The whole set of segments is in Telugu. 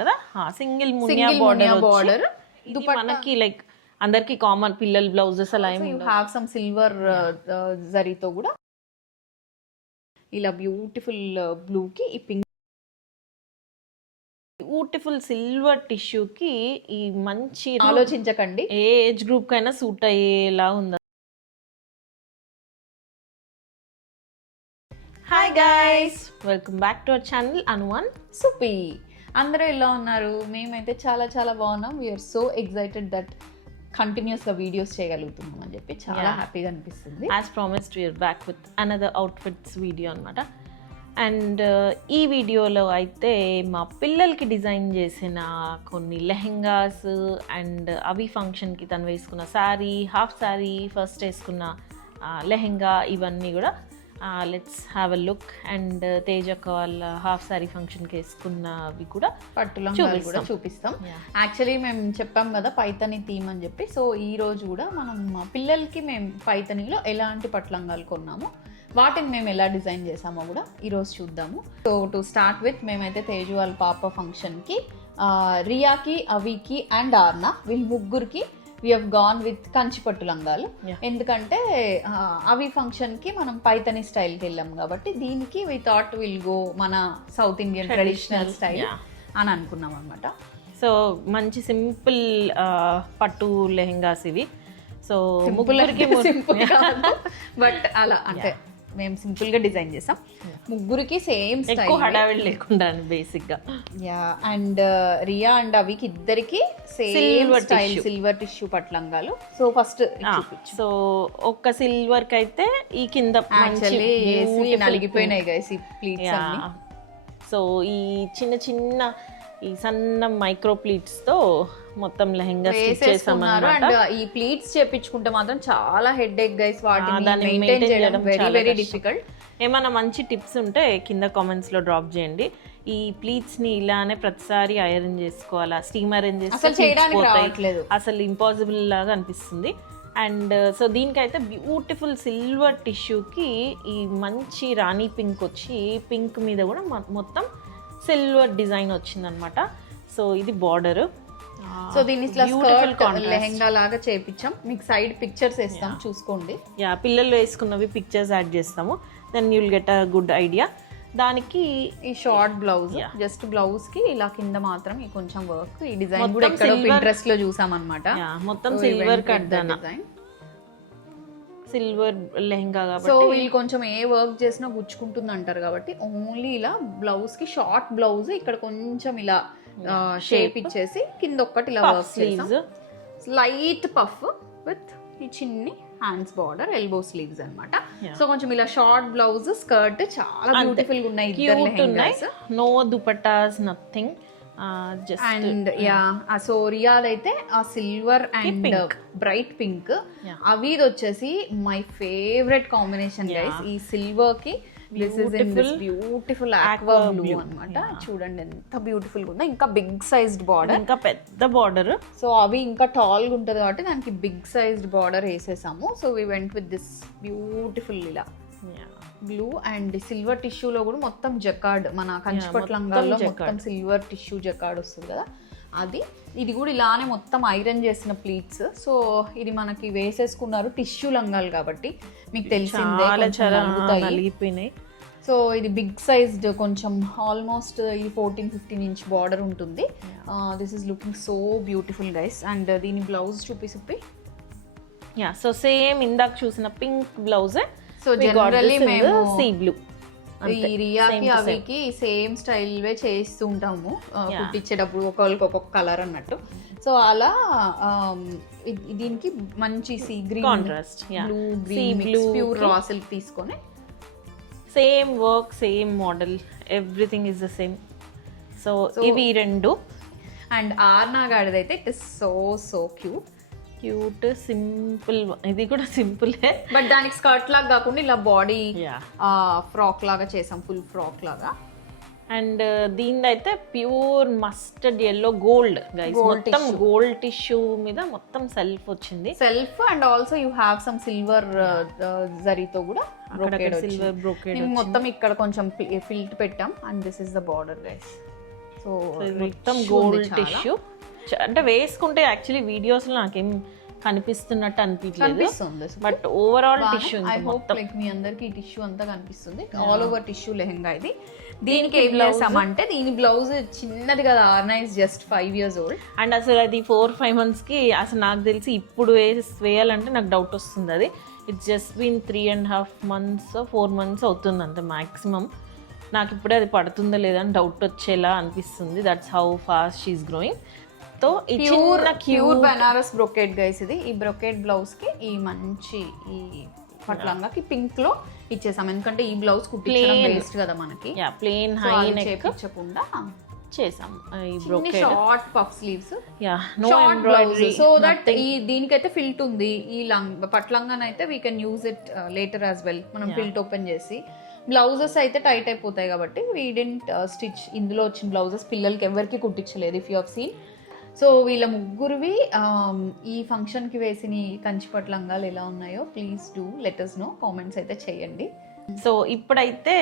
కదా సింగిల్ మునియా బార్డర్ మనకి లైక్ అందరికి కామన్ పిల్లల బ్లౌజెస్ అలా ఏమి యూ హ్యావ్ సమ్ సిల్వర్ జరీతో కూడా ఇలా బ్యూటిఫుల్ బ్లూ కి ఈ పింక్ బ్యూటిఫుల్ సిల్వర్ టిష్యూకి ఈ మంచి ఆలోచించకండి ఏ ఏజ్ గ్రూప్ కైనా సూట్ అయ్యేలా ఉంది. Hi guys, welcome back to our channel అనువన్ సుపి. అందరూ ఎలా ఉన్నారు? మేమైతే చాలా చాలా బాగున్నాం. వీఆర్ సో ఎక్సైటెడ్ దట్ కంటిన్యూస్గా వీడియోస్ చేయగలుగుతున్నాం అని చెప్పి చాలా హ్యాపీగా అనిపిస్తుంది. As promised we're back with another outfits video అనమాట. అండ్ ఈ వీడియోలో అయితే మా పిల్లలకి డిజైన్ చేసిన కొన్ని లెహెంగాస్ అండ్ అవి ఫంక్షన్కి తను వేసుకున్న శారీ, హాఫ్ శారీ, ఫస్ట్ వేసుకున్న లెహెంగా, ఇవన్నీ కూడా let's have a look. And తేజక్క వాళ్ళ హాఫ్ శారీ ఫంక్షన్కి వేసుకున్నవి కూడా పట్టులంగాలు కూడా చూపిస్తాం. యాక్చువల్లీ మేము చెప్పాం కదా పైతని థీమ్ అని చెప్పి, సో ఈ రోజు కూడా మనం మా పిల్లలకి మేము పైతనిలో ఎలాంటి పట్టులంగాలు కొన్నాము, వాటిని మేము ఎలా డిజైన్ చేసామో కూడా ఈరోజు చూద్దాము. సో టు స్టార్ట్ విత్, మేమైతే తేజు వాళ్ళ పాప ఫంక్షన్కి రియాకి, అవికి అండ్ ఆర్నా వీళ్ళు ముగ్గురికి we have gone with Kanchi పట్టు లంగాలు. ఎందుకంటే అవి ఫంక్షన్కి మనం పైతని స్టైల్కి వెళ్ళాం కాబట్టి దీనికి వి థాట్ విల్ గో మన సౌత్ ఇండియన్ ట్రెడిషనల్ స్టైల్ అని అనుకున్నాం అనమాట. సో మంచి సింపుల్ పట్టు లెహెంగాస్ ఇవి. సో సింపుల్ బట్ అలా అంటే మేము సింపుల్ గా డిజైన్ చేసాం. ముగ్గురికి సేమ్ స్టైల్, హడావిడి లేకుండా బేసిక్ గా. యా, అండ్ రియా అండ్ అవికి ఇద్దరికి సేమ్ స్టైల్ సిల్వర్ టిష్యూ పట్లంగాలు. సో ఫస్ట్ సో ఒక్క సిల్వర్ కి అయితే ఈ కింద నలిగిపోయినాయి గైస్ ఈ ప్లీట్స్ అన్ని. సో ఈ చిన్న చిన్న ఈ సన్న మైక్రో ప్లీట్స్ తో మొత్తం లెహెంగా స్టిచ్ చేసాం అన్నమాట. అండ్ ఈ ప్లీట్స్ చేపించుకుంటే మాత్రం చాలా హెడ్ ఏక్ గైస్, వాటిని మెయింటైన్ చేయడం వెరీ వెరీ డిఫికల్ట్. ఏమైనా మంచి టిప్స్ ఉంటే కింద కామెంట్స్ లో డ్రాప్ చేయండి. ఈ ప్లీట్స్ ని ఇలానే ప్రతిసారి ఐరన్ చేసుకోవాలా, స్టీమ్ ఐరన్ చేస్తే అసలు ఇంపాసిబుల్ లాగా అనిపిస్తుంది. అండ్ సో దీనికైతే బ్యూటిఫుల్ సిల్వర్ టిష్యూకి ఈ మంచి రాణి పింక్ వచ్చి, పింక్ మీద కూడా మొత్తం సిల్వర్ డిజైన్ వచ్చిందనమాట. సో ఇది బార్డర్. సో దీన్ని లెహెంగా లాగా చేపించాం. మీకు సైడ్ పిక్చర్స్ వేస్తాం చూసుకోండి. యా, పిల్లలు వేసుకున్నవి పిక్చర్స్ యాడ్ చేస్తాము, then you will get a good idea. దానికి ఈ షార్ట్ బ్లౌజ్, జస్ట్ బ్లౌజ్ కి ఇలా కింద మాత్రం ఈ కొంచెం వర్క్, ఈ డిజైన్ కూడా ఎక్కడో పింట్రెస్ట్ లో చూసాం అనమాట. మొత్తం silver cut design, silver lehenga కాబట్టి. సో వీళ్ళు కొంచెం ఏ వర్క్ చేసినా గుచ్చుకుంటుంది అంటారు కాబట్టి ఓన్లీ ఇలా బ్లౌజ్ కి షార్ట్ బ్లౌజ్ ఇక్కడ కొంచెం ఇలా షేప్ ఇచ్చేసి కింద ఒక్కటి ఇలా వర్క్ చేసాం. లైట్ పఫ్ విత్ ఈ చిన్ని హ్యాండ్స్ బార్డర్, ఎల్బో స్లీవ్స్ అన్నమాట. సో కొంచెం ఇలా షార్ట్ బ్లౌజ్, స్కర్ట్ చాలా బ్యూటిఫుల్ గా ఉన్నాయి. No dupattas, nothing. And yeah, so real అయితే ఆ సిల్వర్ అండ్ బ్రైట్ పింక్, అవి వచ్చేసి మై ఫేవరెట్ కాంబినేషన్ గైస్. ఈ సిల్వర్ కి this is in this beautiful aqua blue అన్నమాట. చూడండి ఎంత బ్యూటిఫుల్ గా ఉందో. ఇంకా బిగ్ సైజ్డ్ బార్డర్, ఇంకా పెద్ద బార్డర్. సో అవి ఇంకా టాల్ గా ఉంటది కాబట్టి దానికి బిగ్ సైజ్డ్ బార్డర్ వేసేసాము. So we went with this beautiful ఇలా బ్లూ అండ్ సిల్వర్ టిష్యూలో కూడా మొత్తం జకార్డ్, మన కంచిపట్టు లంగాల్లో మొత్తం సిల్వర్ టిష్యూ జకార్డ్ వస్తుంది కదా అది. ఇది కూడా ఇలానే మొత్తం ఐరన్ చేసిన ప్లీట్స్. సో ఇది మనకి వేసేసుకున్నారు టిష్యూ లంగాలు కాబట్టి మీకు తెలిసిందే నలిగిపోయినాయి. సో ఇది బిగ్ సైజ్డ్, కొంచెం ఆల్మోస్ట్ ఇది 14-15 ఇంచ్ బార్డర్ ఉంటుంది. This is looking so beautiful guys. And దీని బ్లౌజ్ చూపి యా, సో సేమ్ ఇందాక చూసిన పింక్ బ్లౌజ్. సో జనరల్లీ మేము సీ బ్లూ ఈ రియాకి అవికి సేమ్ స్టైల్ వే చేస్తూ ఉంటాము కుట్టించేటప్పుడు, ఒకళ్ళకి ఒక్కొక్క కలర్ అన్నట్టు. సో అలా దీనికి మంచి sea green contrast, blue green pure raw silk తీసుకొని same work, same model, everything is the same. So ఇవి రెండు. అండ్ ఆర్నా గాడిదైతే it is so so cute, simple. ఇది కూడా సింపులే, బట్ దానికి స్కర్ట్ లాగా కాకుండా ఇలా బాడీ ఫ్రాక్ లాగా చేసాం, ఫుల్ ఫ్రాక్ లాగా. అండ్ దీని అయితే pure mustard yellow gold guys, మొత్తం గోల్డ్ టిష్యూ మీద మొత్తం సెల్ఫ్ వచ్చింది. Self and also you have some silver జరీతో కూడా సిల్వర్ బ్రోకేడ్ మొత్తం ఇక్కడ కొంచెం ఫిల్ట్ పెట్టాం. And this is the border guys. So మొత్తం గోల్డ్ టిష్యూ, అంటే వేసుకుంటే యాక్చువల్లీ వీడియోస్ లో నాకేం కనిపిస్తున్నట్టు అనిపించలేదు, but overall tissue I hope like మీ అందరికి టిష్యూ అంతా కనిపిస్తుంది. ఆల్ ఓవర్ టిష్యూ లెహంగా ఇది. దీనికి ఏం చేసామంటే దీని బ్లౌజ్ చిన్నది కదా, ఆర్నైజ్ జస్ట్ 5 years old. అండ్ అసలు అది 4-5 months కి అసలు నాకు తెలిసి ఇప్పుడు వేయాలంటే నాకు డౌట్ వస్తుంది. అది it's just been 3.5 months 4 months అవుతుంది అంతే మాక్సిమం. నాకు ఇప్పుడే అది పడుతుందో లేదా అని డౌట్ వచ్చేలా అనిపిస్తుంది. That's how fast she's growing. తో ప్యూర్ బనారస్ బ్రొకేట్ గైస్ ఇది. ఈ బ్రొకేట్ బ్లౌజ్ కి ఈ మంచి ఈ పట్లంగాకి పింక్ లో ఇచ్చేసాం, ఎందుకంటే ఈ బ్లౌజ్ కుట్టించడం వేస్ట్ కదా మనకి. ప్లెయిన్ హై నెక్ చేపించకుండా చేసాం. ఈ brocade short puff sleeves, no embroidery, so that ఈ దీనికైతే ఫిల్ట్ ఉంది. ఈ పట్లంగానైతే we can use it later as well. మనం ఫిల్ట్ ఓపెన్ చేసి బ్లౌజెస్ అయితే టైట్ అయిపోతాయి కాబట్టి వీ డెంట్ స్టిచ్. ఇందులో వచ్చిన బ్లౌజెస్ పిల్లలకి ఎవరికి కుట్టించలేదు, if you have seen. So వీళ్ళ ముగ్గురువి ఈ ఫంక్షన్కి వేసిన కంచి పట్టు లంగాలు ఎలా ఉన్నాయో please do let us know, comments అయితే చేయండి. సో ఇప్పుడైతే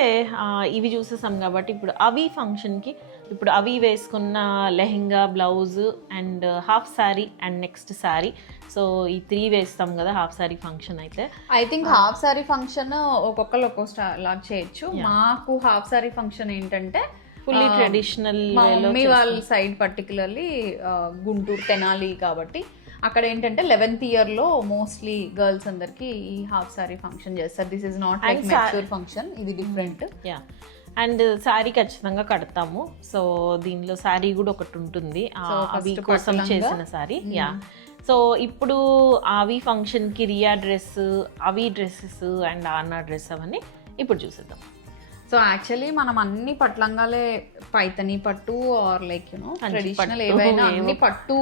ఇవి చూసేసాం కాబట్టి ఇప్పుడు అవి ఫంక్షన్కి, ఇప్పుడు అవి వేసుకున్న lehenga, blouse and half sari and next sari, so ఈ 3 వేస్తాం కదా హాఫ్ శారీ ఫంక్షన్ అయితే. I think half sari function ఒక్కొక్కరు ఒక్కొక్క లాగా చేయొచ్చు. మాకు హాఫ్ శారీ ఫంక్షన్ ఏంటంటే ఫుల్లీ ట్రెడిషనల్. మా మమ్మీ వాళ్ళ సైడ్ పర్టికులర్లీ గుంటూరు తెనాలి కాబట్టి అక్కడ ఏంటంటే 11th year లో మోస్ట్లీ గర్ల్స్ అందరికి ఈ హాఫ్ సారీ ఫంక్షన్ చేస్తారు. This is not like mature function, ఇది డిఫరెంట్. అండ్ శారీ ఖచ్చితంగా కడతాము. సో దీనిలో శారీ కూడా ఒకటి ఉంటుంది, అవి కోసం చేసిన శారీ. సో ఇప్పుడు అవి ఫంక్షన్కి రియా డ్రెస్, అవి డ్రెస్సెస్ అండ్ ఆర్నా డ్రెస్ అవన్నీ ఇప్పుడు చూసేద్దాం. సో యాక్చువల్లీ మనం అన్ని పట్లంగాలే, పైతని పట్టు ఆర్ లైక్ యూనో ట్రెడిషనల్ ఏవైనా అన్ని పట్టు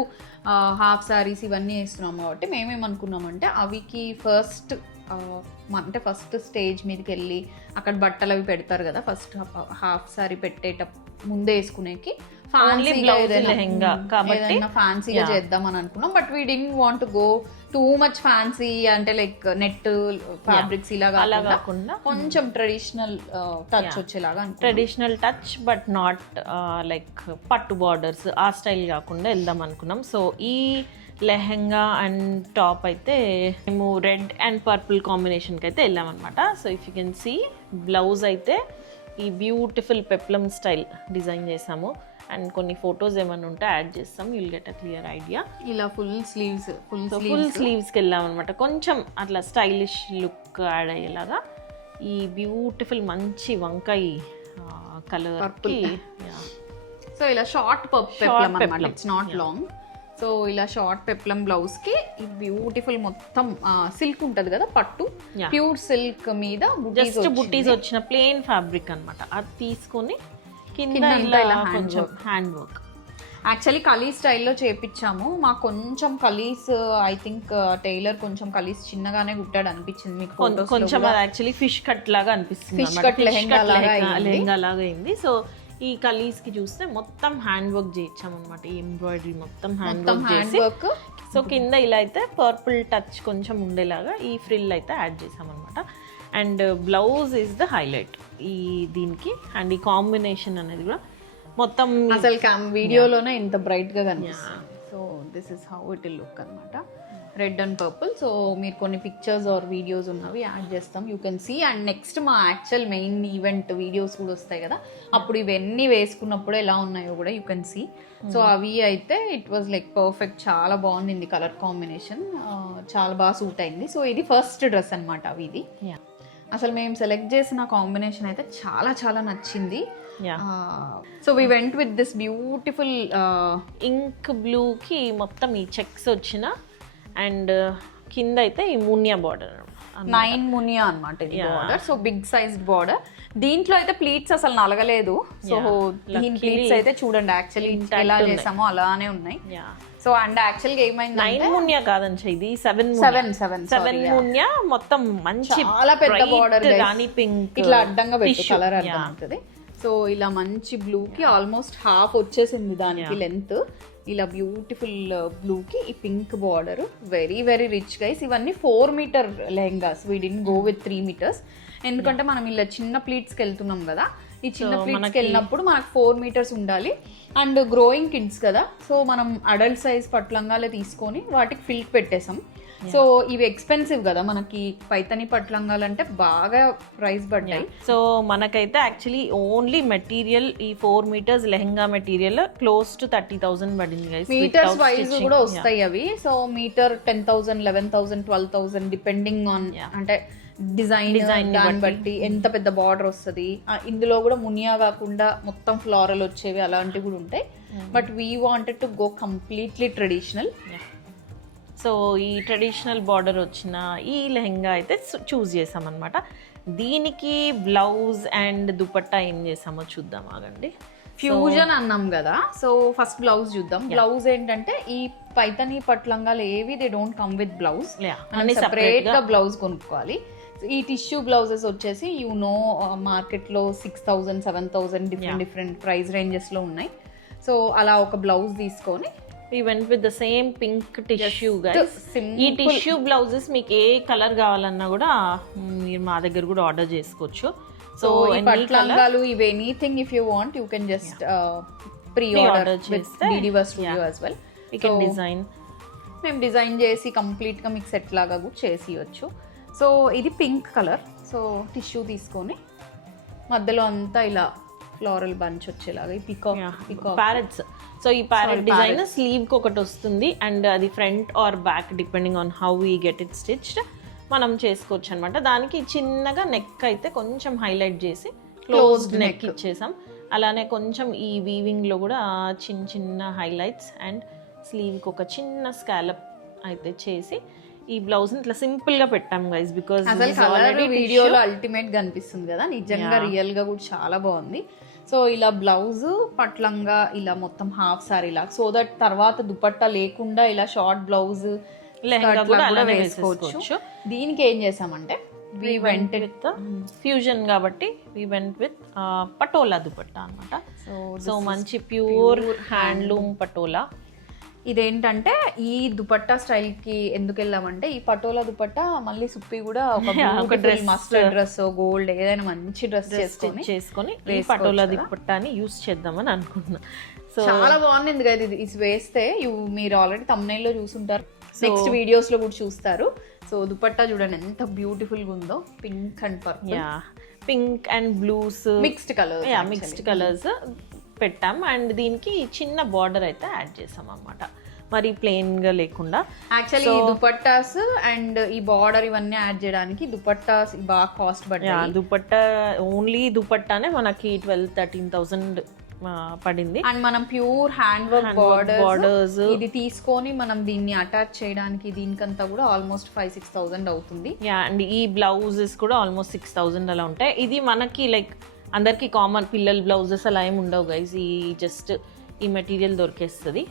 హాఫ్ సారీస్ ఇవన్నీ వేస్తున్నాం కాబట్టి మేమేమనుకున్నామంటే అవికి ఫస్ట్ అంటే ఫస్ట్ స్టేజ్ మీదకి వెళ్ళి అక్కడ బట్టలు అవి పెడతారు కదా, ఫస్ట్ హాఫ్ సారీ పెట్టేటప్పుడు ముందే వేసుకునేకి ఫ్యాన్సీగా చేద్దాం అని అనుకున్నాం. But we didn't want to go too much fancy, అంటే లైక్ నెట్ ఫ్యాబ్రిక్స్ ఇలా కాకుండా కొంచెం ట్రెడిషనల్ టచ్ వచ్చేలాగా. Traditional touch but not like పట్టు బార్డర్స్ ఆ స్టైల్ కాకుండా వెళ్దాం అనుకున్నాం. సో ఈ లెహెంగా అండ్ టాప్ అయితే మేము రెడ్ అండ్ పర్పుల్ కాంబినేషన్కి అయితే వెళ్ళామన్నమాట. So if you can see blouse అయితే ఈ బ్యూటిఫుల్ పెప్లమ్ స్టైల్ డిజైన్ చేసాము. అండ్ కొన్ని ఫొటోస్ ఏమైనా ఉంటే యాడ్ చేస్తాం, you'll get a clear idea. ఇలా ఫుల్ స్లీవ్స్కి వెళ్ళాం అనమాట, కొంచెం అట్లా స్టైలిష్ లుక్ యాడ్ అయ్యేలాగా. ఈ బ్యూటిఫుల్ మంచి వంకాయ కలర్కి, సో ఇలా షార్ట్ పెప్లమ్ అన్నమాట, ఇట్స్ నాట్ లాంగ్. సో ఇలా షార్ట్ పెప్లమ్ బ్లౌజ్ కి ఈ బ్యూటిఫుల్ మొత్తం సిల్క్ ఉంటది కదా, పట్టు ప్యూర్ సిల్క్ మీద జస్ట్ బుటీస్ వచ్చిన ప్లెయిన్ ఫ్యాబ్రిక్ అన్నమాట. అది తీసుకొని కింద కొంచెం హ్యాండ్ వర్క్. యాక్చువల్లీ కలీస్ స్టైల్లో చేపించాము. మాకు కొంచెం కలీస్, ఐ థింక్ టైలర్ కొంచెం కలీస్ చిన్నగానే కుట్టాడు అనిపించింది మీకు కొంచెం. అది యాక్చువల్లీ ఫిష్ కట్ లాగా అనిపిస్తుంది, ఫిష్ కట్ లెహంగా లాగా అయింది. సో ఈ కలీస్ కి చూస్తే మొత్తం హ్యాండ్ వర్క్ చేయించామన్నమాట, ఈ ఎంబ్రాయిడరీ మొత్తం హ్యాండ్ వర్క్. సో కింద ఇలా అయితే పర్పుల్ టచ్ కొంచెం ఉండేలాగా ఈ ఫ్రిల్ అయితే యాడ్ చేసామన్నమాట. And blouse is the highlight ఈ దీనికి. అండ్ ఈ కాంబినేషన్ అనేది కూడా మొత్తం అసలు వీడియోలోనే ఇంత బ్రైట్ గా కనిపిస్తుంది. So this is how it will look అన్నమాట, రెడ్ అండ్ పర్పుల్. సో మీరు కొన్ని పిక్చర్స్ ఆర్ వీడియోస్ ఉన్నవి యాడ్ చేస్తాం, you can see. And next మా యాక్చువల్ మెయిన్ ఈవెంట్ వీడియోస్ కూడా వస్తాయి కదా, అప్పుడు ఇవన్నీ వేసుకున్నప్పుడు ఎలా ఉన్నాయో కూడా యూ కెన్ సీ. సో అవి అయితే ఇట్ వాజ్ లైక్ పర్ఫెక్ట్, చాలా బాగుంది కలర్ కాంబినేషన్, చాలా బాగా సూట్ అయింది. సో ఇది ఫస్ట్ డ్రెస్ అనమాట అవి. ఇది అసలు మేము సెలెక్ట్ చేసిన కాంబినేషన్ అయితే చాలా చాలా నచ్చింది. So we went with this beautiful ink blue కి మొత్తం ఈ చెక్స్ వచ్చిన, అండ్ కింద అయితే ఈ మునియా బార్డర్, 9 మునియా అనమాట ఇది border. So big sized border. దీంట్లో అయితే ప్లీట్స్ అసలు నలగలేదు. సో దీని ప్లీట్స్ అయితే చూడండి యాక్చువల్లీ ఎలా చేసామో అలానే ఉన్నాయి. సో అండ్ యాక్చువల్ గా ఏమైంది, 9 మునియా కాదండి, ఇది 7 మునియా మొత్తం మంచి చాలా పెద్ద బార్డర్, రాణి పింక్ ఇట్లా అడ్డంగా పెట్టి కలర్ అర్థమవుతుంది. సో ఇలా మంచి బ్లూ కి ఆల్మోస్ట్ హాఫ్ వచ్చేసింది దానికి లెంత్. ఇలా బ్యూటిఫుల్ బ్లూ కి ఈ pink border, very very rich guys. ఇవన్నీ 4 meter lehengas, we didn't go with 3 meters, ఎందుకంటే మనం ఇలా చిన్న ప్లీట్స్కి వెళ్తున్నాం కదా. ఈ చిన్న ప్లీట్స్కి వెళ్ళినప్పుడు మనకు 4 meters ఉండాలి. అండ్ గ్రోయింగ్ కిడ్స్ కదా, సో మనం అడల్ట్ సైజ్ పట్లంగాలే తీసుకొని వాటికి ఫిల్క్ పెట్టేసాం. సో ఇవి ఎక్స్పెన్సివ్ కదా మనకి, పైతని పట్లంగాలు అంటే బాగా ప్రైస్ పడ్డాయి. సో మనకైతే యాక్చువల్లీ ఓన్లీ మెటీరియల్ ఈ 4 meters lehenga material close to 30,000 పడింది గైస్. మీటర్స్ వైజ్ కూడా వస్తాయి అవి. సో మీటర్ 10,000, 11,000, 12,000 డిపెండింగ్ ఆన్ అంటే డిజైన్ దాన్ని బట్టి ఎంత పెద్ద బార్డర్ వస్తుంది. ఇందులో కూడా మునియా కాకుండా మొత్తం ఫ్లోరల్ వచ్చేవి అలాంటివి కూడా ఉంటాయి. But we wanted to go completely traditional. So ఈ ట్రెడిషనల్ బార్డర్ వచ్చిన ఈ లెహంగా అయితే చూస్ చేసాం అనమాట. దీనికి బ్లౌజ్ అండ్ దుపట్టా ఏం చేసామో చూద్దాం, ఆగండి. ఫ్యూజన్ అన్నాం కదా, సో ఫస్ట్ బ్లౌజ్ చూద్దాం. బ్లౌజ్ ఏంటంటే ఈ పైతని పట్లంగాలు ఏవి they don't come with blouse, separate గా బ్లౌజ్ కొనుక్కోవాలి. ఈ టిష్యూ బ్లౌజెస్ వచ్చేసి మార్కెట్ లో 6,000, 7,000 డిఫరెంట్ ప్రైస్ రేంజెస్ లో ఉన్నాయి. సో అలా ఒక బ్లౌజ్ తీసుకొని we went with the same pink tissue guys. ఈ టిష్యూ బ్లౌజెస్ మీకు ఏ కలర్ కావాలన్నా కూడా మీరు మా దగ్గర కూడా ఆర్డర్ చేసుకోవచ్చు. సో పట్లంగాలు ఇవి anything if you want you can just pre order చేస్తే DDVer Studio as well. We can design. మేము డిజైన్ చేసి కంప్లీట్ గా మీకు సెట్ లాగా కూడా చేసి ఇవ్వచ్చు. సో ఇది పింక్ కలర్. సో టిష్యూ తీసుకొని మధ్యలో అంతా ఇలా ఫ్లోరల్ బంచ్ వచ్చేలాగా ఈ పికాక్ ప్యారెట్స్. సో ఈ ప్యారెట్ డిజైన్ స్లీవ్ కి ఒకటి వస్తుంది అండ్ అది front are back depending on how we get it stitched మనం చేసుకోవచ్చు అనమాట. దానికి చిన్నగా నెక్ అయితే కొంచెం హైలైట్ చేసి క్లోజ్డ్ నెక్ ఇచ్చేసాం. అలానే కొంచెం ఈ వీవింగ్ లో కూడా చిన్న చిన్న హైలైట్స్ అండ్ స్లీవ్ కి ఒక చిన్న స్కాలప్ అయితే చేసి ఈ బ్లౌజ్ ఇట్లా సింపుల్ గా పెట్టాం గైస్. బికాజ్ వీడియోలో అల్టిమేట్ గా అనిపిస్తుంది కదా, నిజంగా రియల్ గా కూడా చాలా బాగుంది. సో ఇలా బ్లౌజ్ పట్లంగా ఇలా మొత్తం half sorry law, so that తర్వాత దుపట్టా లేకుండా ఇలా షార్ట్ బ్లౌజ్ లెహంగా కూడా వేసుకోవచ్చు. దీనికి ఏం చేసామంటే we went with ఫ్యూజన్ కాబట్టి we went with patola dupatta అన్నమాట. సో మంచి ప్యూర్ హ్యాండ్లూమ్ పటోలా. ఇదేంటంటే ఈ దుపట్టా స్టైల్ కి ఎందుకు వెళ్ళామంటే ఈ పటోలా దుపట్టా మళ్ళీ సుప్పి కూడా ఒక డ్రెస్, మస్టర్డ్ డ్రెస్, గోల్డ్ ఏదైనా మంచి డ్రెస్ చేసుకొని ఈ పటోలా దుపట్టాని యూస్ చేద్దామని అనుకుంటున్నా. సో చాలా బాగుంది కదా ఇది వేస్తే. మీరు ఆల్రెడీ thumbnail లో చూసుంటారు, నెక్స్ట్ వీడియోస్ లో కూడా చూస్తారు. సో దుపట్టా చూడండి ఎంత బ్యూటిఫుల్ గా ఉందో, pink and purple, pink and blues mixed colours పెట్టాం. అండ్ దీనికి చిన్న బార్డర్ అయితే యాడ్ చేసాం అన్నమాట, మరి ప్లెయిన్ గా లేకుండా. యాక్చువల్లీ ఈ దుపట్టాస్ అండ్ ఈ బార్డర్ ఇవన్నీ యాడ్ చేయడానికి దుపట్టాస్ బాగా కాస్ట్ పడ్డాయి. దుపట్టా ఓన్లీ దుపట్టానే మనకి 12,000-13,000 పడింది. అండ్ మనం ప్యూర్ హ్యాండ్ వర్క్ బార్డర్స్ ఇది తీసుకొని మనం దీన్ని అటాచ్ చేయడానికి దీనికంతా కూడా ఆల్మోస్ట్ 5,000-6,000 అవుతుంది. అండ్ ఈ బ్లౌజెస్ కూడా ఆల్మోస్ట్ 6,000 అలా ఉంటాయి. ఇది మనకి లైక్ అందరికి కామన్ పిల్లల బ్లౌజెస్ అలా ఏమి ఉండవు గైస్, ఈ జస్ట్ ఈ మెటీరియల్ దొరికేస్తుంది.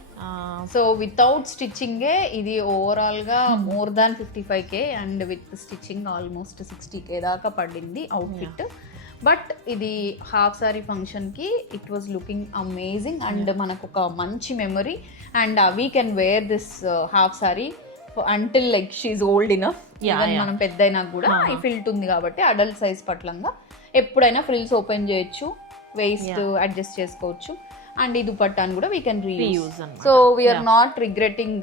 సో వితౌట్ స్టిచ్చింగే ఇది ఓవరాల్ గా more than 55K and with stitching almost 60K దాకా పడింది అవుట్ఫిట్. బట్ ఇది హాఫ్ సారీ ఫంక్షన్ కి it was looking amazing and మనకు ఒక మంచి memory. And we can wear this half sari until like she's old enough. మనం పెద్ద అయినా కూడా ఈ ఫిల్ట్ ఉంది కాబట్టి అడల్ట్ సైజ్ పట్లంగా ఎప్పుడైనా ఫ్రిల్స్ ఓపెన్ చేయొచ్చు, వేస్ట్ అడ్జస్ట్ చేసుకోవచ్చు. అండ్ ఈ దుపట్టాను కూడా we can reuse. So we're not regretting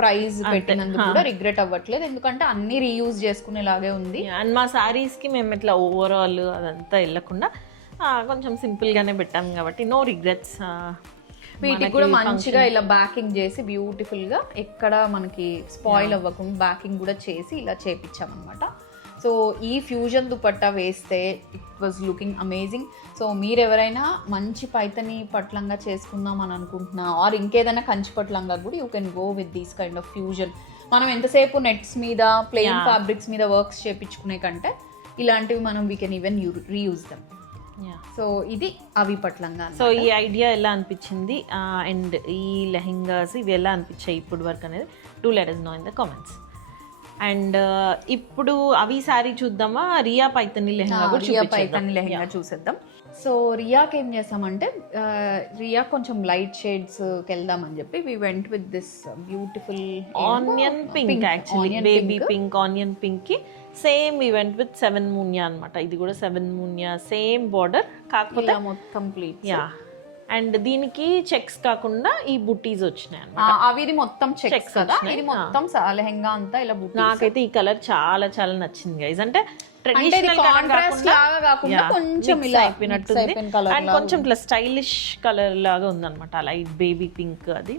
price పెట్టినందుకు కూడా రిగ్రెట్ అవ్వట్లేదు, ఎందుకంటే అన్ని రీయూజ్ చేసుకునేలాగే ఉంది. అండ్ మా సారీస్ కి మేము ఇట్లా ఓవరాల్ అదంతా వెళ్ళకుండా కొంచెం సింపుల్ గానే పెట్టాం కాబట్టి నో రిగ్రెట్స్. వీటికి కూడా మంచిగా ఇలా బ్యాకింగ్ చేసి బ్యూటిఫుల్ గా ఎక్కడ మనకి స్పాయిల్ అవ్వకుండా బ్యాకింగ్ కూడా చేసి ఇలా చేపించాం అనమాట. సో ఈ ఫ్యూజన్ దుపట్టా వేస్తే it was looking amazing. So మీరు ఎవరైనా మంచి పైతని పట్లంగా చేసుకుందాం అని అనుకుంటున్నా ఆర్ ఇంకేదైనా కంచి పట్లంగా కూడా you can go with these kind of fusion. మనం ఎంతసేపు నెట్స్ మీద ప్లెయిన్ ఫ్యాబ్రిక్స్ మీద వర్క్స్ చేయించుకునే కంటే ఇలాంటివి మనం we can even reuse them. So ఇది అవి పట్లంగా. సో ఈ ఐడియా ఎలా అనిపించింది అండ్ ఈ లెహెంగాస్ ఇవి ఎలా అనిపించాయి ఇప్పుడు వరకు అనేది do let us know in the comments. And ఇప్పుడు అవి సారీ చూద్దామా, రియా పైతని లెహంగా కూడా పైతని లెహంగా చూసేద్దాం. సో రియాకి ఏం చేసామంటే రియా కొంచెం లైట్ షేడ్స్కి వెళ్దామని చెప్పి we went with this beautiful onion pink, actually baby pink onion pink కి సేమ్ ఈవెంట్ విత్ 7 మునియా అన్నమాట. ఇది కూడా 7 మునియా సేమ్ బార్డర్, కాకపోతే మొత్తం ప్లీట్. యా, అండ్ దీనికి చెక్స్ కాకుండా ఈ బుట్టీస్ వచ్చినాయి అన్నమాట. అవి ఇది మొత్తం చెక్స్ కదా, ఇది మొత్తం లెహంగా అంతా ఇలా బుట్టీస్. నాకైతే ఈ కలర్ చాలా చాలా నచ్చింది గైస్. అంటే ట్రెడిషనల్ కాంట్రాస్ట్ లాగా కాకుండా కొంచెం ఇలా అయిపోయినట్టుంది అండ్ కొంచెం ఇట్లా స్టైలిష్ కలర్ లాగా ఉందన్నమాట. లైట్ బేబీ పింక్, అది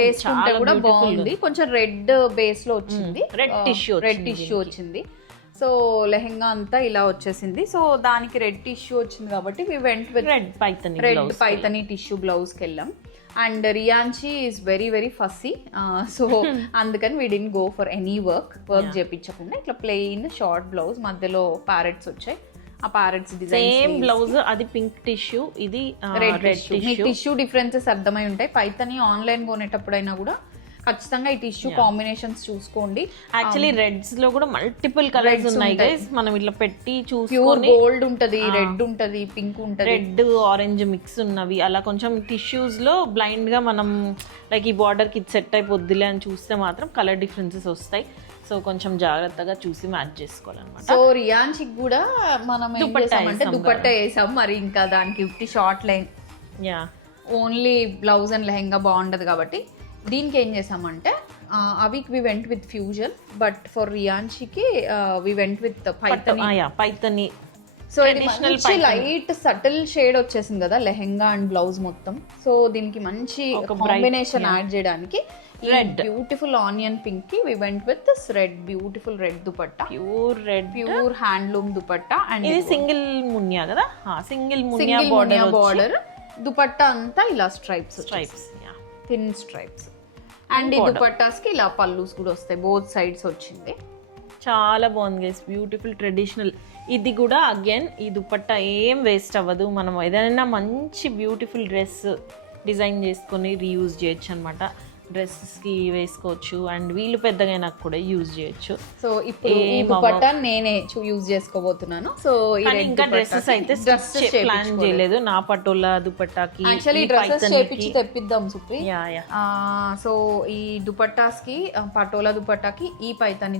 వేసుకుంటే కూడా బాగుంది. కొంచెం రెడ్ బేస్ లో వచ్చింది, రెడ్ టిష్యూ వచ్చింది. సో లెహంగా అంతా ఇలా వచ్చేసింది. సో దానికి రెడ్ టిష్యూ వచ్చింది కాబట్టి we went with red Paithani tissue blouse కి వెళ్ళాం. And Riyanshi is very very fussy, so అందుకని we didn't go for any work చేపించకుండా ఇట్లా ప్లెయిన్ షార్ట్ బ్లౌజ్, మధ్యలో ప్యారెట్స్ వచ్చాయి. ఆ ప్యారెట్స్ డిజైన్ సేమ్ బ్లౌజ్, అది పింక్ టిష్యూ, ఇది రెడ్ టిష్యూ. టిష్యూ డిఫరెన్సెస్ అర్థమై ఉంటాయి. పైతని ఆన్లైన్ కొనేటప్పుడైనా కూడా ఖచ్చితంగా ఈ టిష్యూ కాంబినేషన్స్ చూసుకోండి. యాక్చువల్లీ రెడ్స్ లో కూడా మల్టిపుల్ కలర్స్ ఉన్నాయి గైస్. మనం ఇట్లా పెట్టి చూసుకొని గోల్డ్ ఉంటది, రెడ్ ఉంటది, పింక్ ఉంటది, రెడ్ ఆరెంజ్ మిక్స్ ఉన్నవి. అలా కొంచెం టిష్యూస్ లో బ్లైండ్ గా మనం లైక్ ఈ బార్డర్ కి సెట్ అయిపోద్దిలే అని చూస్తే మాత్రం కలర్ డిఫరెన్సెస్ వస్తాయి. సో కొంచెం జాగ్రత్తగా చూసి మ్యాచ్ చేసుకోవాలన్నమాట. సో రియాన్షికి కూడా మనం ఏం చేసామంటే దుపట్టా వేసాం. మరి ఇంకా దానికి short line only blouse and lehenga బాగుండదు కాబట్టి దీనికి ఏం చేసామంటే అవికి we went with fusion, but for రియాన్షికి we went with Paithani. So ఇది మంచి లైట్ సటిల్ షేడ్ వచ్చేసింది కదా లెహంగా అండ్ బ్లౌజ్ మొత్తం. సో దీనికి మంచి కాంబినేషన్ యాడ్ చేయడానికి రెడ్ బ్యూటిఫుల్ ఆనియన్ పింక్ కి we went with this red beautiful red dupatta, pure handloom dupatta. And ఇది సింగిల్ మునియా కదా, సింగిల్ మునియా బార్డర్. దుపట్టా అంతా ఇలా స్ట్రైప్స్ థిన్ స్ట్రైప్స్. అండ్ ఈ దుపట్టాస్ కి ఇలా పల్లూస్ కూడా వస్తాయి, బోత్ సైడ్స్ వచ్చింది. చాలా బాగుంది గైస్, బ్యూటిఫుల్ ట్రెడిషనల్. ఇది కూడా అగైన్ ఈ దుపట్టా ఏం వేస్ట్ అవ్వదు. మనం ఏదైనా మంచి బ్యూటిఫుల్ డ్రెస్ డిజైన్ చేసుకొని రీయూజ్ చేయొచ్చు అనమాట. డ్రెస్సెస్కి వేసుకోవచ్చు అండ్ వీళ్ళు పెద్దగా నాకు కూడా యూజ్ చేయొచ్చు. సో ఇప్పుడు ఈ దుపట్టా నేనే యూజ్ చేసుకోబోతున్నాను. సో ఇంకా డ్రెస్సెస్ అయితే ప్లాన్ చేయలేదు. నా పటోలా దుపట్టాకి యాక్చువల్లీ డ్రెస్సెస్ చేపించి తెప్పిద్దాం సుప్రి. సో ఈ దుపట్టాస్ కి పటోలా దుపట్టాకి ఈ పైతాని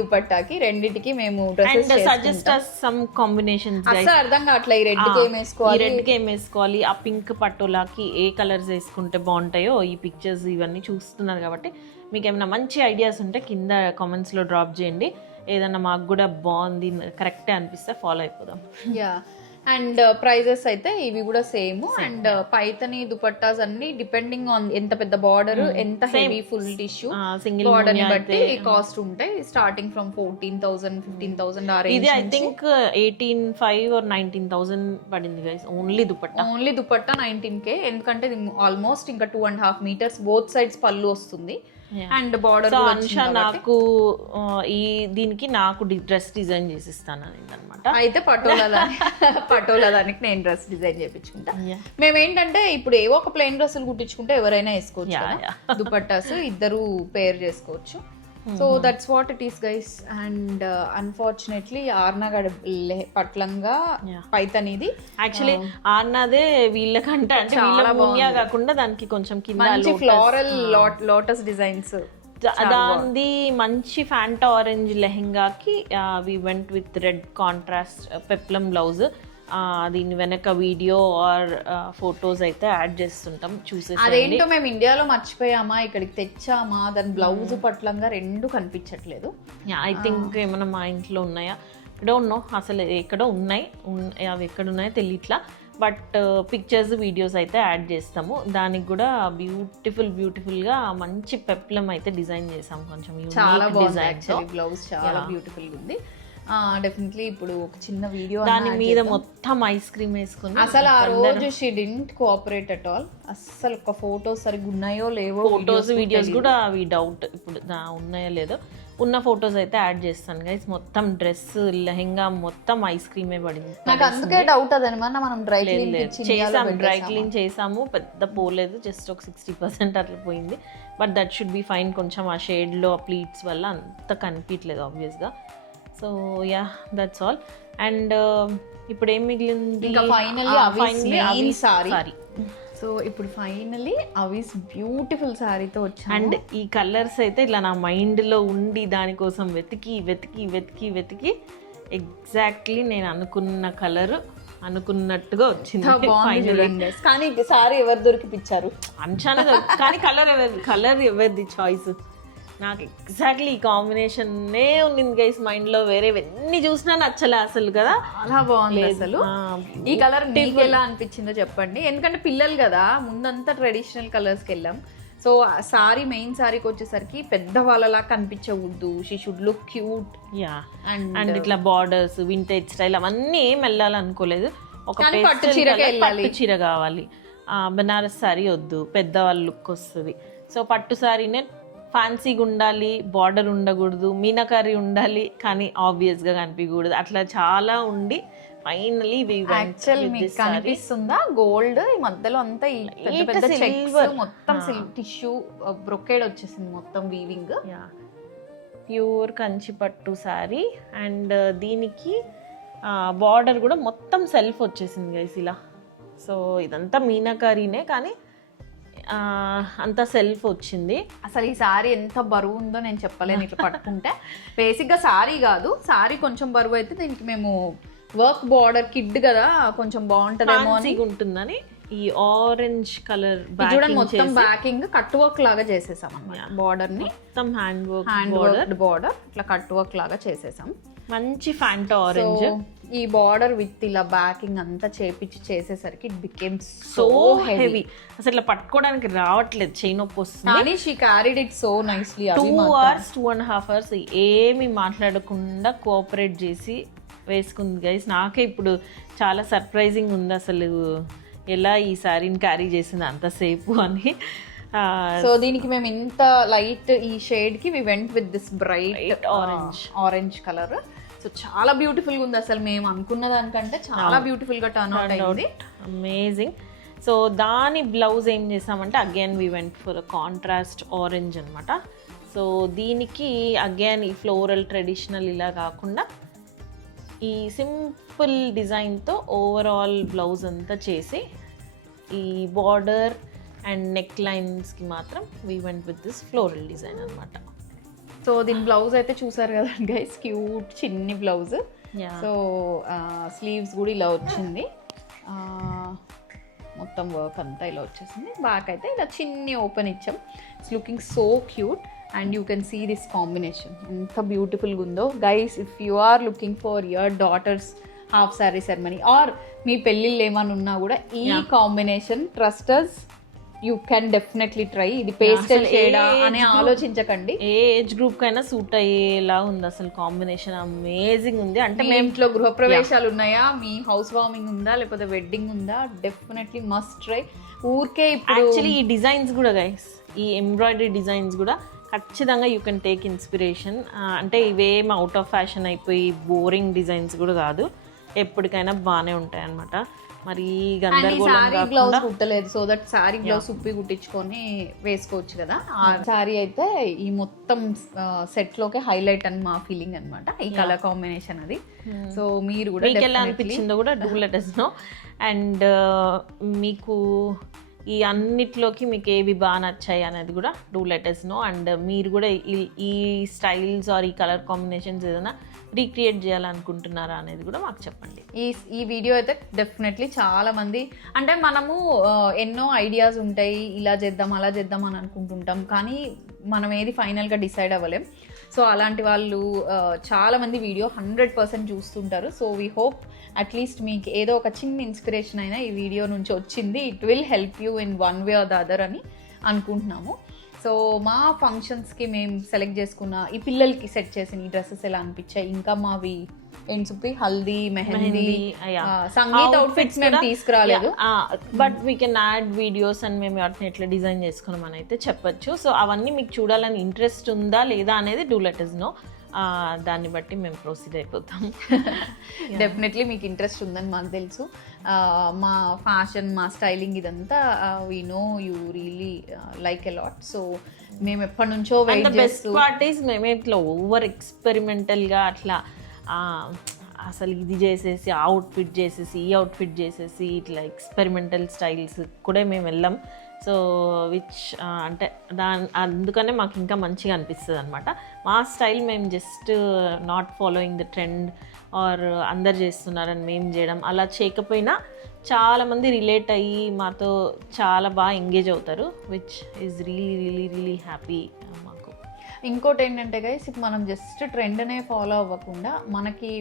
దుపట్టాకి రెండిటికి మేము డ్రెస్సెస్ సజెస్ట్ సమ్ కాంబినేషన్స్. అసలు అర్థం కావట్లే ఈ రెడ్ కి ఏం వేసుకోవాలి, రెడ్ కి ఏం వేసుకోవాలి, ఆ పింక్ పటోలాకి ఏ కలర్స్ వేసుకుంటే బాగుంటాయో ఈ పిక్చర్స్ ఇవన్నీ చూస్తున్నారు కాబట్టి మీకు ఏమైనా మంచి ఐడియాస్ ఉంటే కింద కామెంట్స్లో డ్రాప్ చేయండి. ఏదన్నా మాకు కూడా బాగుంది కరెక్టే అనిపిస్తే ఫాలో అయిపోదాం. అండ్ ప్రైజెస్ అయితే ఇవి కూడా సేమ్. అండ్ పైతని దుపట్టాస్ అన్ని డిపెండింగ్ ఆన్ ఎంత పెద్ద బార్డర్, ఎంత హెవీ ఫుల్ టిష్యూ బార్డర్ ని బట్టి కాస్ట్ ఉంటాయి. స్టార్టింగ్ ఫ్రమ్ 14,000 15,000 ఆ రేంజ్. ఇది ఐ థింక్ 18,500 or 19,000 పడింది గైస్ ఓన్లీ దుపట్టా 19K. ఎందుకంటే ఇది ఆల్మోస్ట్ ఇంకా 2.5 meters బోత్ సైడ్స్ పళ్ళు వస్తుంది. అండ్ బార్డర్ అన్షా నాకు ఈ దీనికి నాకు డ్రెస్ డిజైన్ చేసిస్తాను అనమాట. అయితే పటోలా దానికి నేను డ్రెస్ డిజైన్ చేయించుకుంటా. మేము ఏంటంటే ఇప్పుడు ఏవో ఒక ప్లెయిన్ డ్రెస్సులు కుట్టించుకుంటే ఎవరైనా వేసుకోవచ్చు, దుపట్టాస్ ఇద్దరు పేర్ చేసుకోవచ్చు. So that's what it is guys. And unfortunately ఆర్నాగడ్ పట్లంగా పైతనిది యాక్చువల్లీ ఆర్నాదే వీళ్ళకంటే అంటే వీళ్ళ మునియా కాకుండా దానికి కొంచెం కింద ఫ్లోరల్ లోటస్ డిజైన్స్. దాని మంచి ఫ్యాంటా ఆరెంజ్ లెహెంగాకి we went with red contrast peplum blouse. దీని వెనక వీడియో ఆర్ ఫొటోస్ అయితే యాడ్ చేస్తుంటాం, చూసేసి. అదేంటో మేము ఇండియాలో మర్చిపోయామా, ఇక్కడికి తెచ్చామా, దాని బ్లౌజ్ పట్లంగా రెండు కనిపించట్లేదు. ఐ థింక్ ఏమైనా మా ఇంట్లో ఉన్నాయా, డోంట్ నో, అసలు ఎక్కడో ఉన్నాయి, అవి ఎక్కడ ఉన్నాయో తెలియట్లా. బట్ పిక్చర్స్ వీడియోస్ అయితే యాడ్ చేస్తాము. దానికి కూడా బ్యూటిఫుల్గా మంచి పెప్లం అయితే డిజైన్ చేసాము. కొంచెం చాలా బాగుంది బ్లౌజ్, చాలా బ్యూటిఫుల్ ఉంది. డెఫినెట్లీ ఇప్పుడు ఒక చిన్న వీడియో దాని మీద మొత్తం ఐస్ క్రీమ్ వేసుకుని, అసలు ఆ రోజు she didn't cooperate at all. అస్సలు ఒక ఫోటోస్ సరిగ్గా ఉన్నాయో లేవో, ఫోటోస్ వీడియోస్ కూడా అవి డౌట్ ఇప్పుడు ఉన్నాయో లేదో. ఉన్న ఫొటోస్ అయితే యాడ్ చేస్తాను గైస్. మొత్తం డ్రెస్ లెహంగా మొత్తం ఐస్ క్రీమే పడింది. నాకు అందుకే డౌట్ అదనమాట. మనం డ్రై క్లీన్ చేసాము, పెద్ద పోలేదు, జస్ట్ ఒక 60% అట్లా పోయింది. But that should be fine. కొంచెం ఆ షేడ్లో ఆ ప్లీట్స్ వల్ల అంత కనిపించలేదు ఆబ్వియస్గా. So yeah, that's all. And ఇప్పుడు ఏం మిగిలింది ఇంకా ఫైనల్లీ సారీ. సో ఇప్పుడు ఫైనల్లీ అవీస్ బ్యూటిఫుల్ శారీతో వచ్చాను. అండ్ ఈ కలర్స్ అయితే ఇట్లా నా మైండ్లో ఉండి దానికోసం వెతికి వెతికి వెతికి వెతికి ఎగ్జాక్ట్లీ నేను అనుకున్న కలర్ అనుకున్నట్టుగా వచ్చింది. కానీ సారీ ఎవరు దొరికిపించారు అంచానా కానీ కలర్ ఎవరిది చాయిస్? నాకు ఎగ్జాక్ట్లీ ఈ కాంబినేషనే ఉండింది గైస్ మైండ్లో. వేరే ఎన్ని చూసినా నచ్చలే అసలు కదా. అలా బాగుంది అసలు. ఈ కలర్ మీకు ఎలా అనిపించిందో చెప్పండి. ఎందుకంటే పిల్లలు కదా, ముందంతా ట్రెడిషనల్ కలర్స్కి వెళ్ళాం. సో సారీ మెయిన్ సారీకి వచ్చేసరికి పెద్ద వాళ్ళలా కనిపించకూడదు. She should look cute. And ఇట్లా బార్డర్స్ వింటేజ్ స్టైల్ అవన్నీ ఏం వెళ్ళాలనుకోలేదు. ఒక పట్టు చీర కావాలి. బనారస్ సారీ వద్దు, పెద్దవాళ్ళ లుక్ వస్తుంది. సో పట్టు సారీనే ఫ్యాన్సీగా ఉండాలి, బార్డర్ ఉండకూడదు, మీనాకారి ఉండాలి, కానీ ఆబ్వియస్గా కనిపించకూడదు. అట్లా చాలా ఉండి ఫైనలీ మీకు కనిపిస్తుందా గోల్డ్ ఈ మధ్యలో అంతా సిల్వర్ మొత్తం టిష్యూ బ్రొకేడ్ వచ్చేసింది మొత్తం వీవింగ్. ప్యూర్ కంచి పట్టు సారీ. అండ్ దీనికి బార్డర్ కూడా మొత్తం సెల్ఫ్ వచ్చేసింది గైస్ ఇలా. సో ఇదంతా మీనాకారీనే కానీ అంత సెల్ఫ్ వచ్చింది. అసలు ఈ సారీ ఎంత బరువు ఉందో నేను చెప్పలేను ఇట్లా పట్టుకుంటే. బేసిక్గా సారీ కాదు, సారీ కొంచెం బరువు అయితే దీనికి మేము వర్క్ బార్డర్ కిడ్ కదా కొంచెం బాగుంటదేమో అని ఉంటుందని ఈ ఆరెంజ్ కలర్ మొత్తం బ్యాకింగ్ కట్ వర్క్ లాగా చేసేసాం అన్నమాట. బార్డర్ ని మొత్తం హ్యాండ్ వర్క్ బార్డర్ ఇట్లా కట్ వర్క్ లాగా చేసేసాం. మంచి ఫ్యాంటా ఆరెంజ్. ఈ బార్డర్ విత్ ఇలా బ్యాకింగ్ అంతా చేసేసరికి ఇట్ బికేమ్ సో హెవీ. అసలు ఇట్లా పట్టుకోవడానికి రావట్లేదు, చెయ్యి నొప్పి వస్తుంది. కానీ she carried it so nicely. 2 hours 2.5 hours ఏమి మాట్లాడకుండా కోఆపరేట్ చేసి వేసుకుంది గైస్. నాకే ఇప్పుడు చాలా సర్ప్రైజింగ్ ఉంది అసలు ఎలా ఈ సారీని క్యారీ చేసింది అంతసేపు అని. సో దీనికి మేము ఇంత లైట్ ఈ షేడ్ కి we went with this bright orange colour. So చాలా బ్యూటిఫుల్ గా ఉంది అసలు. మేము అనుకున్న దానికంటే చాలా బ్యూటిఫుల్ గా టర్న్ అవుట్ అయింది. అమేజింగ్. సో దాని బ్లౌజ్ ఏం చేసామంటే again we went for contrast orange అనమాట. సో దీనికి అగైన్ ఈ ఫ్లోరల్ ట్రెడిషనల్ ఇలా కాకుండా ఈ సింపుల్ డిజైన్తో ఓవరాల్ బ్లౌజ్ అంతా చేసి ఈ బార్డర్ అండ్ నెక్ లైన్స్కి మాత్రం we went with this floral design అనమాట. సో దీని బ్లౌజ్ అయితే చూసారు కదా గైస్, క్యూట్ చిన్ని బ్లౌజ్. సో స్లీవ్స్ కూడా ఇలా వచ్చింది, మొత్తం వర్క్ అంతా ఇలా వచ్చేసింది. బ్యాక్ అయితే ఇలా చిన్ని ఓపెన్ ఇచ్చాం. It's looking so cute. And you can see this combination ఎంత బ్యూటిఫుల్గా ఉందో guys. If you are looking for your daughters half sari ceremony or మీ పెళ్ళిళ్ళు ఏమైనా ఉన్నా కూడా ఈ కాంబినేషన్ ట్రస్టర్స్ యూ కెన్ డెఫినెట్లీ ట్రై. ఇది పేస్టల్ షేడా అని ఆలోచించకండి, ఏ ఏజ్ గ్రూప్ కైనా సూట్ అయ్యేలా ఉంది అసలు. కాంబినేషన్ అమేజింగ్ ఉంది. అంటే మీ ఇంట్లో గృహప్రవేశాలు ఉన్నాయా, మీ హౌస్ వార్మింగ్ ఉందా, లేకపోతే వెడ్డింగ్ ఉందా, డెఫినెట్లీ మస్ట్ ట్రై. ఊరికే ఇప్పుడు యాక్చువల్లీ ఈ డిజైన్స్ కూడా గైస్, ఈ ఎంబ్రాయిడరీ డిజైన్స్ కూడా ఖచ్చితంగా యూ కెన్ టేక్ ఇన్స్పిరేషన్. అంటే ఇవేం అవుట్ ఆఫ్ ఫ్యాషన్ అయిపోయి బోరింగ్ డిజైన్స్ కూడా కాదు, ఎప్పటికైనా బాగానే ఉంటాయి అన్నమాట. మరి బ్లౌజ్ కుట్టలేదు, సో దట్ సారీ బ్లౌజ్ ఉప్పి కుట్టించుకొని వేసుకోవచ్చు కదా. ఆ సారీ అయితే ఈ మొత్తం సెట్ లోకే హైలైట్ అని మా ఫీలింగ్ అనమాట, ఈ కలర్ కాంబినేషన్ అది. సో మీరు కూడా ఎలా అనిపించిందో కూడా do let us know. And మీకు ఈ అన్నిట్లోకి మీకు ఏవి బాగా నచ్చాయి అనేది కూడా do let us know. And మీరు కూడా ఈ స్టైల్స్ ఆర్ ఈ కలర్ కాంబినేషన్స్ ఏదైనా రీక్రియేట్ చేయాలనుకుంటున్నారా అనేది కూడా మాకు చెప్పండి. ఈ వీడియో అయితే డెఫినెట్లీ చాలా మంది, అంటే మనము ఎన్నో ఐడియాస్ ఉంటాయి, ఇలా చేద్దాం అలా చేద్దాం అని అనుకుంటుంటాం, కానీ మనం ఏది ఫైనల్గా డిసైడ్ అవ్వలేం. సో అలాంటి వాళ్ళు చాలా మంది వీడియో 100% చూస్తుంటారు. సో వీ హోప్ అట్లీస్ట్ మీకు ఏదో ఒక చిన్న ఇన్స్పిరేషన్ అయినా ఈ వీడియో నుంచి వచ్చింది. It will help you in one way or the other అని అనుకుంటున్నాము. సో మా ఫంక్షన్స్కి మేము సెలెక్ట్ చేసుకున్న ఈ పిల్లలకి సెట్ చేసిన ఈ డ్రెస్సెస్ ఎలా అనిపించాయి, ఇంకా మావి ఏం చెప్పి హల్దీ మెహందీ సంగీత్ అవుట్ఫిట్స్ మేము తీసుకురాలేదు, but we can add videos and మేము వాటిని ఎట్లా డిజైన్ చేసుకున్నాం అని అయితే చెప్పచ్చు. సో అవన్నీ మీకు చూడాలని ఇంట్రెస్ట్ ఉందా లేదా అనేది డూ లెట్ us know. దాన్ని బట్టి మేము ప్రొసీడ్ అయిపోతాం. డెఫినెట్లీ మీకు ఇంట్రెస్ట్ ఉందని మాకు తెలుసు. మా ఫ్యాషన్ మా స్టైలింగ్ ఇదంతా we know you really like a lot. So మేము ఎప్పటి నుంచో వెయిట్ చేస్తూ పార్టీస్ మేమే ఇట్లా ఓవర్ ఎక్స్పెరిమెంటల్గా అట్లా అసలు ఇది చేసేసి ఆ అవుట్ఫిట్ చేసేసి ఈ అవుట్ఫిట్ చేసేసి ఇట్లా ఎక్స్పెరిమెంటల్ స్టైల్స్ కూడా మేము వెళ్ళాం. సో విచ్ అంటే అందుకనే మాకు ఇంకా మంచిగా అనిపిస్తుంది అనమాట. మా స్టైల్ మేము just not following the trend or అందరు చేస్తున్నారని మేము చేయడం అలా చేయకపోయినా చాలామంది రిలేట్ అయ్యి మాతో చాలా బాగా ఎంగేజ్ అవుతారు, విచ్ ఈజ్ రియలీ హ్యాపీ మాకు. ఇంకోటి ఏంటంటే గైస్, ఇప్పుడు మనం జస్ట్ ట్రెండ్నే ఫాలో అవ్వకుండా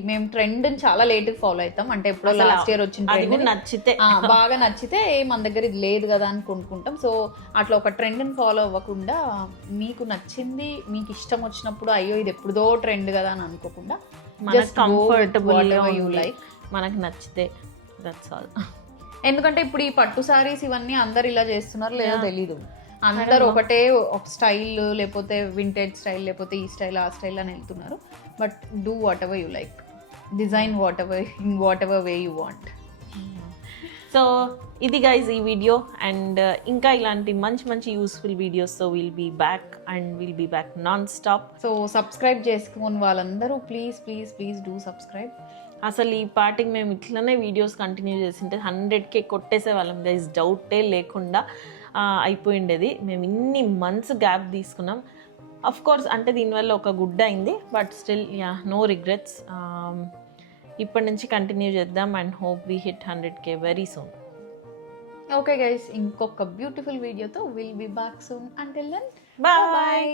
మేము ట్రెండ్ని చాలా లేట్గా ఫాలో అవుతాం. అంటే ఎప్పుడో లాస్ట్ ఇయర్ వచ్చిన ట్రెండ్ నచ్చితే బాగా నచ్చితే మన దగ్గర ఇది లేదు కదా అని కొనుక్కుంటాం. సో అట్లా ఒక ట్రెండ్ని ఫాలో అవ్వకుండా మీకు నచ్చింది మీకు ఇష్టం వచ్చినప్పుడు అయ్యో ఇది ఎప్పుడుదో ట్రెండ్ కదా అని అనుకోకుండా మనకు కంఫర్టబుల్ లైక్ మనకు నచ్చితే దట్స్ ఆల్. ఎందుకంటే ఇప్పుడు ఈ పట్టు సారీస్ ఇవన్నీ అందరు ఇలా చేస్తున్నారు లేదో తెలీదు. అందరు ఒకటే స్టైల్, లేకపోతే వింటేజ్ స్టైల్, లేకపోతే ఈ స్టైల్ ఆ స్టైల్ అని వెళ్తున్నారు. But do whatever you like, design whatever way you want. So ఇది గైజ్ ఈ వీడియో, అండ్ ఇంకా ఇలాంటి మంచి యూస్ఫుల్ వీడియోస్తో will be back non stop. So subscribe చేసుకుని వాళ్ళందరూ ప్లీజ్ డూ సబ్స్క్రైబ్. అసలు ఈ పార్టీకి మేము ఇట్లనే వీడియోస్ కంటిన్యూ చేసింటే 100K కొట్టేసే వాళ్ళం గైజ్, డౌటే లేకుండా అయిపోయిండేది. మేము ఇన్ని మంత్స్ గ్యాప్ తీసుకున్నాం. అఫ్ కోర్స్ అంటే దీనివల్ల ఒక గుడ్ అయింది, బట్ స్టిల్ నో రిగ్రెట్స్. ఇప్పటి నుంచి కంటిన్యూ చేద్దాం and hope we hit 100K very soon. Okay guys, ఇంకొక బ్యూటిఫుల్ వీడియోతో will be back soon. Until then bye.